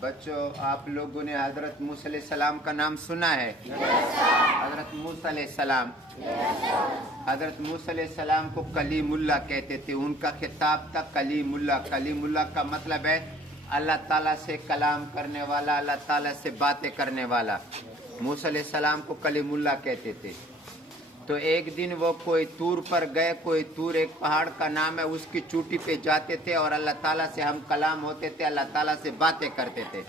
بچوں آپ لوگوں نے حضرت موسیٰ علیہ السلام کا نام سنا ہے؟ حضرت موسیٰ علیہ السلام، حضرت موسیٰ علیہ السلام کو کلیم اللہ کہتے تھے. ان کا خطاب تھا کلیم اللہ. کلیم اللہ کا مطلب ہے اللہ تعالیٰ سے کلام کرنے والا، اللہ تعالیٰ سے باتیں کرنے والا. موسیٰ علیہ السلام کو کلیم اللہ کہتے تھے. تو ایک دن وہ کوئی طور پر گئے. کوئی طور ایک پہاڑ کا نام ہے، اس کی چوٹی پہ جاتے تھے اور اللہ تعالیٰ سے ہم کلام ہوتے تھے، اللہ تعالیٰ سے باتیں کرتے تھے.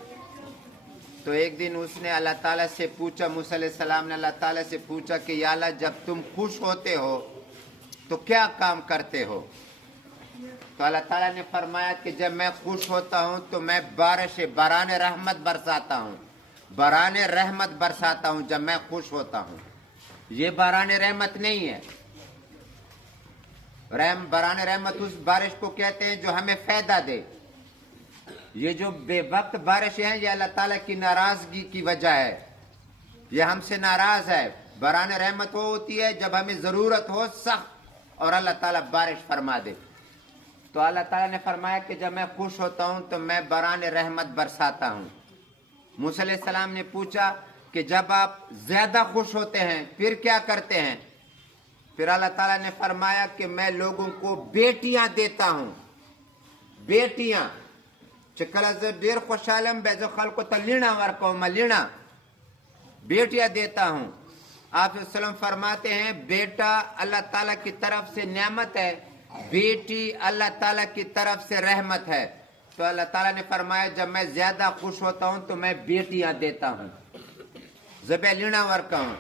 تو ایک دن اس نے اللہ تعالیٰ سے پوچھا، موسیٰ علیہ السلام نے اللہ تعالیٰ سے پوچھا کہ یا اللہ جب تم خوش ہوتے ہو تو کیا کام کرتے ہو؟ تو اللہ تعالیٰ نے فرمایا کہ جب میں خوش ہوتا ہوں تو میں باران رحمت برساتا ہوں. باران رحمت برساتا ہوں جب میں خوش ہوتا ہوں. یہ باران رحمت نہیں ہے. باران رحمت اس بارش کو کہتے ہیں جو ہمیں فائدہ دے. یہ جو بے وقت بارشیں ہیں یہ اللہ تعالیٰ کی ناراضگی کی وجہ ہے، یہ ہم سے ناراض ہے. باران رحمت وہ ہوتی ہے جب ہمیں ضرورت ہو سخت اور اللہ تعالیٰ بارش فرما دے. تو اللہ تعالیٰ نے فرمایا کہ جب میں خوش ہوتا ہوں تو میں باران رحمت برساتا ہوں. موسیٰ علیہ السلام نے پوچھا کہ جب آپ زیادہ خوش ہوتے ہیں پھر کیا کرتے ہیں؟ پھر اللہ تعالیٰ نے فرمایا کہ میں لوگوں کو بیٹیاں دیتا ہوں. بیٹیاں چکلا دیر خوشحالم بیزو خلقو تا لینا ورکوم لینا، بیٹیاں دیتا ہوں. آپ صلی اللہ علیہ وسلم فرماتے ہیں بیٹا اللہ تعالیٰ کی طرف سے نعمت ہے، بیٹی اللہ تعالیٰ کی طرف سے رحمت ہے. تو اللہ تعالیٰ نے فرمایا جب میں زیادہ خوش ہوتا ہوں تو میں بیٹیاں دیتا ہوں. زبے لینا ورکا ہوں.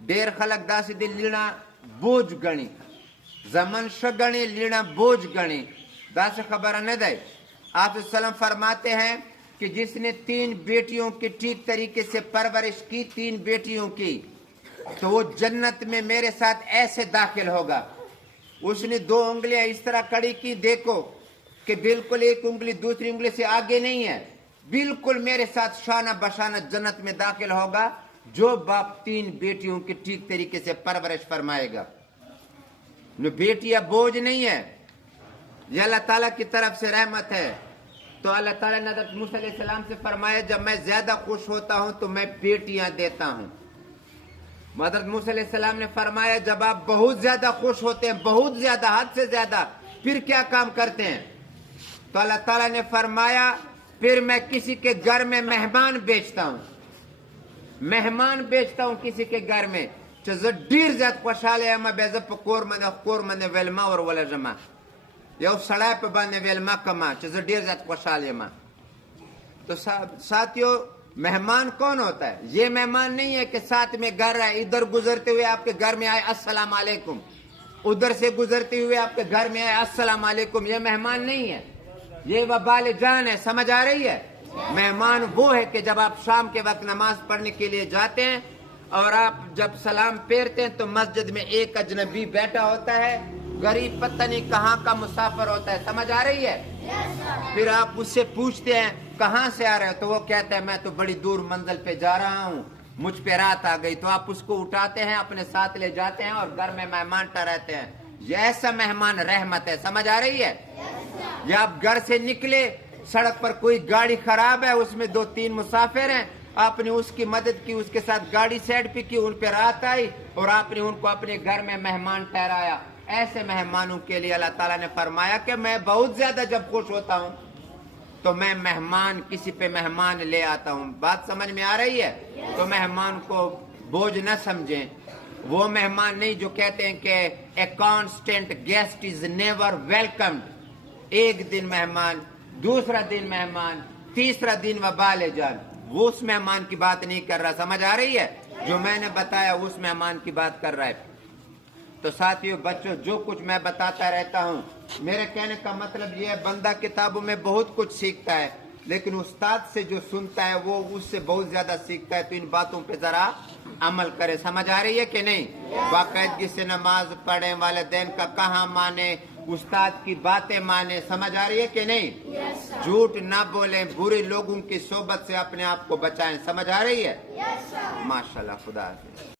دیر خلق دا سی دل لینا بوجھ گنی، زمن شگنی لینا بوجھ گنی، دا سے خبر نہ دے. آپ صلی اللہ علیہ وسلم فرماتے ہیں کہ جس نے 3 بیٹیوں کی ٹھیک طریقے سے پرورش کی، 3 بیٹیوں کی، تو وہ جنت میں میرے ساتھ ایسے داخل ہوگا. اس نے 2 انگلیاں اس طرح کڑی کی، دیکھو کہ بالکل ایک انگلی دوسری انگلی سے آگے نہیں ہے، بالکل میرے ساتھ شانہ بشانہ جنت میں داخل ہوگا جو باپ 3 بیٹیوں کی ٹھیک طریقے سے پرورش فرمائے گا. بیٹیاں بوجھ نہیں ہے، یہ اللہ تعالیٰ کی طرف سے رحمت ہے. تو اللہ تعالیٰ نے حضرت موسیٰ علیہ السلام سے فرمایا جب میں زیادہ خوش ہوتا ہوں تو میں بیٹیاں دیتا ہوں. حضرت موسیٰ علیہ السلام نے فرمایا جب آپ بہت زیادہ خوش ہوتے ہیں، بہت زیادہ، حد سے زیادہ، پھر کیا کام کرتے ہیں؟ تو اللہ تعالیٰ نے فرمایا پھر میں کسی کے گھر میں مہمان بیچتا ہوں. مہمان بیچتا ہوں کسی کے گھر میں. چیزا ڈیر زیاد خوشحال ہے اما بیزا پا کور من ویلما اور ولا جمع یو سڑای پا باندے ویلما کما چیزا ڈیر زیاد خوشحال ہے اما. تو ساتھیو مہمان کون ہوتا ہے؟ یہ مہمان نہیں ہے کہ ساتھ میں گھر ہے، ادھر گزرتے ہوئے آپ کے گھر میں آئے السلام علیکم، ادھر سے گزرتے ہوئے آپ کے گھر میں آئے السلام علیکم. یہ مہمان نہیں ہے، یہ وبال جان ہے. سمجھ آ رہی ہے؟ مہمان وہ ہے کہ جب آپ شام کے وقت نماز پڑھنے کے لیے جاتے ہیں اور آپ جب سلام پھیرتے ہیں تو مسجد میں ایک اجنبی بیٹھا ہوتا ہے، غریب پتہ نہیں کہاں کا مسافر ہوتا ہے. سمجھ آ رہی ہے؟ پھر آپ اس سے پوچھتے ہیں کہاں سے آ رہے ہو؟ تو وہ کہتا ہے میں تو بڑی دور منزل پہ جا رہا ہوں، مجھ پہ رات آ گئی. تو آپ اس کو اٹھاتے ہیں، اپنے ساتھ لے جاتے ہیں اور گھر میں مہمان ٹھہراتے ہیں. یہ ایسا مہمان رحمت ہے. سمجھ آ رہی ہے؟ یا آپ گھر سے نکلے، سڑک پر کوئی گاڑی خراب ہے، اس میں 2-3 مسافر ہیں، آپ نے اس کی مدد کی، اس کے ساتھ گاڑی سائڈ پہ کی، ان پہ رات آئی اور آپ نے ان کو اپنے گھر میں مہمان ٹھہرایا. ایسے مہمانوں کے لیے اللہ تعالیٰ نے فرمایا کہ میں بہت زیادہ جب خوش ہوتا ہوں تو میں مہمان کسی پہ مہمان لے آتا ہوں. بات سمجھ میں آ رہی ہے؟ تو مہمان کو بوجھ نہ سمجھیں. وہ مہمان نہیں جو کہتے ہیں کہ a constant guest is never welcomed. ایک دن مہمان، دوسرا دن مہمان، تیسرا دن وبال جان. وہ اس مہمان کی بات نہیں کر رہا. سمجھ آ رہی ہے؟ جو میں نے بتایا اس مہمان کی بات کر رہا ہے. تو ساتھیو بچوں جو کچھ میں بتاتا رہتا ہوں میرے کہنے کا مطلب یہ ہے بندہ کتابوں میں بہت کچھ سیکھتا ہے لیکن استاد سے جو سنتا ہے وہ اس سے بہت زیادہ سیکھتا ہے. تو ان باتوں پہ ذرا عمل کرے. سمجھ آ رہی ہے کہ نہیں؟ باقاعدگی سے نماز پڑھیں، والدین کا کہاں مانے، استاد کی باتیں مانے. سمجھ آ رہی ہے کہ نہیں؟ جھوٹ نہ بولیں، برے لوگوں کی صحبت سے اپنے آپ کو بچائیں. سمجھ آ رہی ہے؟ ماشاءاللہ. خدا حافظ.